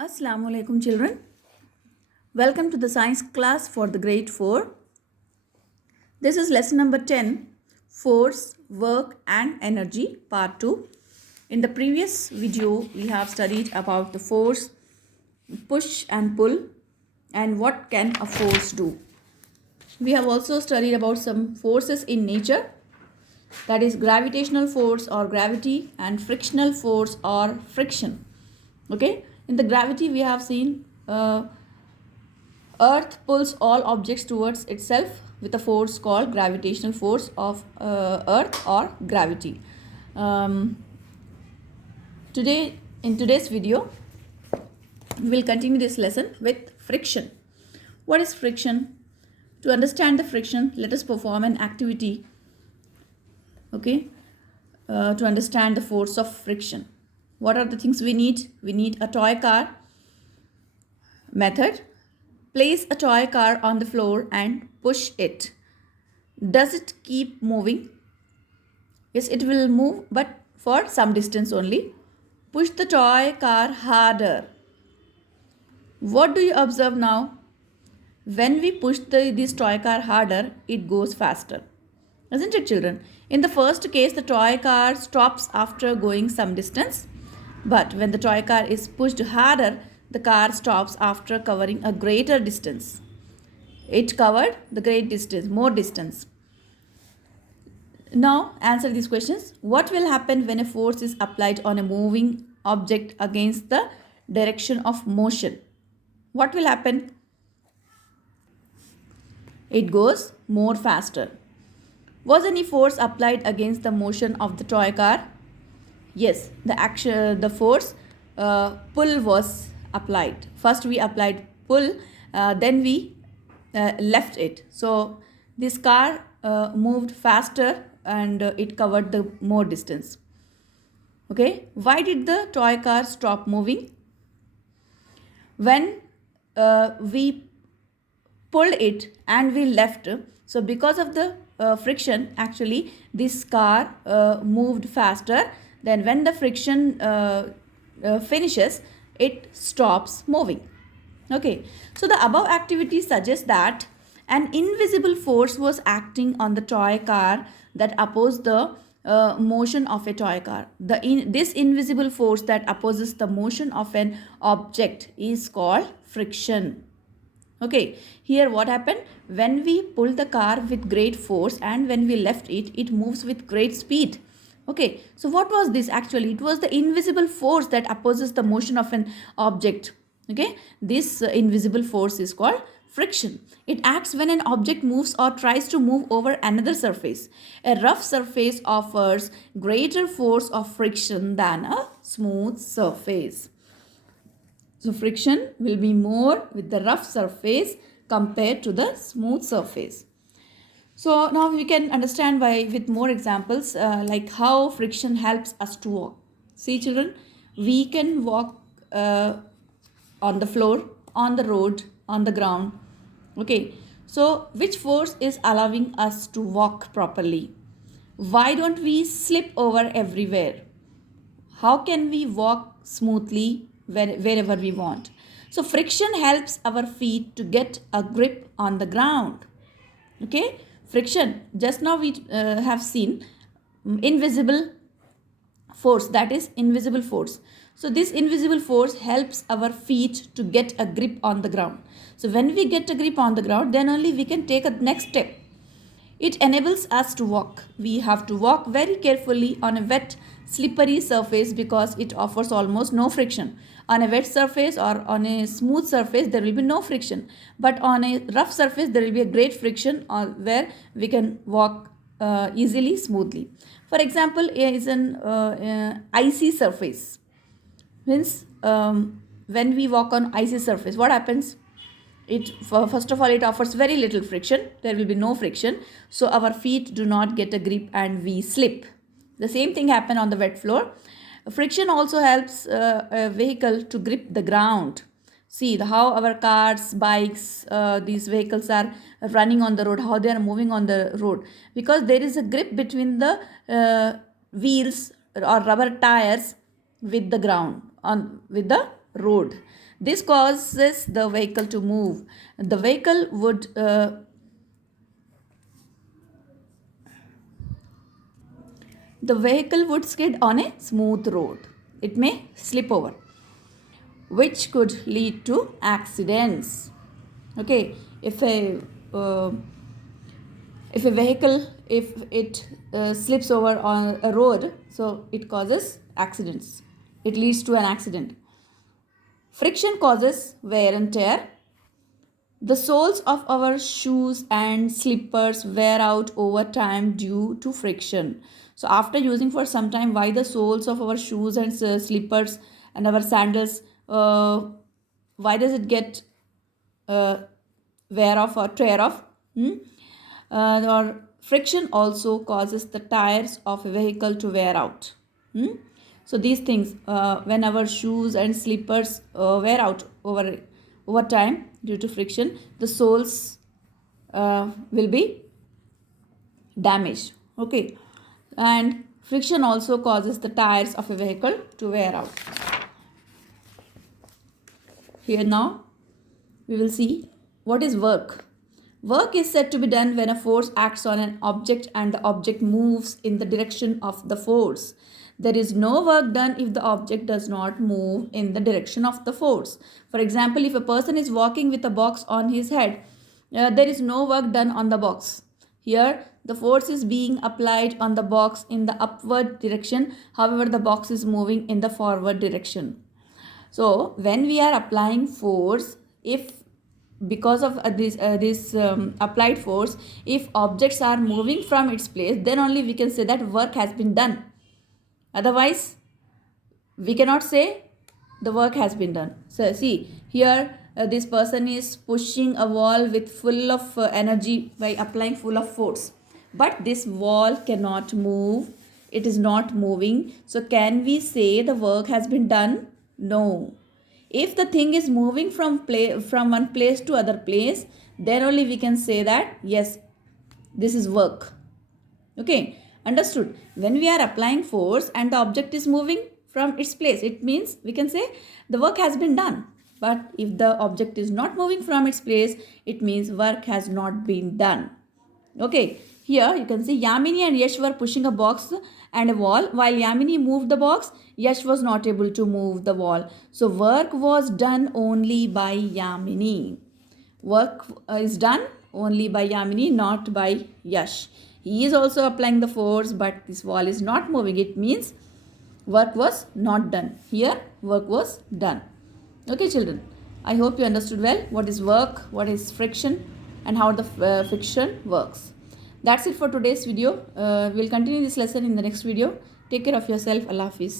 Assalamu alaikum children. Welcome to the science class for the grade 4. This is lesson number 10, Force, Work and Energy, part 2. In the previous video, we have studied about the force, push and pull, and what can a force do. We have also studied about some forces in nature, that is gravitational force or gravity and frictional force or friction. Okay, in the gravity we have seen Earth pulls all objects towards itself with a force called gravitational force of Earth or gravity. In today's video, we will continue this lesson with friction. What is friction? To understand the friction, let us perform an activity. Okay, to understand the force of friction. What are the things we need? We need a toy car. Method: place a toy car on the floor and push it. Does it keep moving? Yes, it will move, but for some distance only. Push the toy car harder. What do you observe now? When we push this toy car harder, it goes faster. Isn't it, children? In the first case, the toy car stops after going some distance. But when the toy car is pushed harder, the car stops after covering a greater distance. It covered the great distance, more distance. Now, answer these questions. What will happen when a force is applied on a moving object against the direction of motion? What will happen? It goes more faster. Was any force applied against the motion of the toy car? Yes, the force pull was applied. First we applied pull, then we left it. So this car moved faster and it covered the more distance. Okay, why did the toy car stop moving? When we pulled it and we left, so because of the friction, actually this car moved faster. Then when the friction finishes, it stops moving. Okay, so the above activity suggests that an invisible force was acting on the toy car that opposed the motion of a toy car. This invisible force that opposes the motion of an object is called friction. Okay, here what happened? When we pull the car with great force and when we left it, it moves with great speed. Okay, so what was this actually? It was the invisible force that opposes the motion of an object. Okay, this invisible force is called friction. It acts when an object moves or tries to move over another surface. A rough surface offers greater force of friction than a smooth surface. So friction will be more with the rough surface compared to the smooth surface. So now we can understand with more examples like how friction helps us to walk. See children, we can walk on the floor, on the road, on the ground. Okay, so which force is allowing us to walk properly? Why don't we slip over everywhere? How can we walk smoothly wherever we want? So friction helps our feet to get a grip on the ground. Okay, friction, just now we have seen invisible force, that is invisible force. So this invisible force helps our feet to get a grip on the ground. So when we get a grip on the ground, then only we can take a next step. It enables us to walk. We have to walk very carefully on a wet, slippery surface because it offers almost no friction. On a wet surface or on a smooth surface, there will be no friction. But on a rough surface, there will be a great friction where we can walk easily, smoothly. For example, here is an icy surface. Means when we walk on icy surface, what happens? First of all, it offers very little friction. There will be no friction. So our feet do not get a grip and we slip. The same thing happens on the wet floor. Friction also helps a vehicle to grip the ground. See how our cars, bikes, these vehicles are running on the road, how they are moving on the road. Because there is a grip between the wheels or rubber tires with the ground, with the road. This causes the vehicle to move. The vehicle would skid on a smooth road. It may slip over, which could lead to accidents. Okay, if a vehicle, if it slips over on a road, so it causes accidents. It leads to an accident. Friction causes wear and tear. The soles of our shoes and slippers wear out over time due to friction. So after using for some time, why the soles of our shoes and slippers and our sandals, why does it get wear off or tear off? Or friction also causes the tires of a vehicle to wear out. So these things, when our shoes and slippers wear out over time due to friction, the soles will be damaged. Okay, and friction also causes the tires of a vehicle to wear out. Here now we will see what is work. Work is said to be done when a force acts on an object and the object moves in the direction of the force. There is no work done if the object does not move in the direction of the force. For example, if a person is walking with a box on his head, there is no work done on the box. Here, the force is being applied on the box in the upward direction. However, the box is moving in the forward direction. So, when we are applying force, if because of this applied force, if objects are moving from its place, then only we can say that work has been done. Otherwise, we cannot say the work has been done. So see here, this person is pushing a wall with full of energy by applying full of force, but this wall cannot move. It is not moving. So can we say the work has been done? No. If the thing is moving from one place to other place, then only we can say that yes, this is work. Okay, understood? When we are applying force and the object is moving from its place, it means we can say the work has been done. But if the object is not moving from its place, it means work has not been done. Okay, here you can see Yamini and Yash were pushing a box and a wall. While Yamini moved the box, Yash was not able to move the wall. So work was done only by Yamini. Work is done only by Yamini, not by Yash. He is also applying the force, but this wall is not moving. It means work was not done. Here, work was done. Okay, children. I hope you understood well what is work, what is friction, and how the friction works. That's it for today's video. We'll continue this lesson in the next video. Take care of yourself. Allah Hafiz.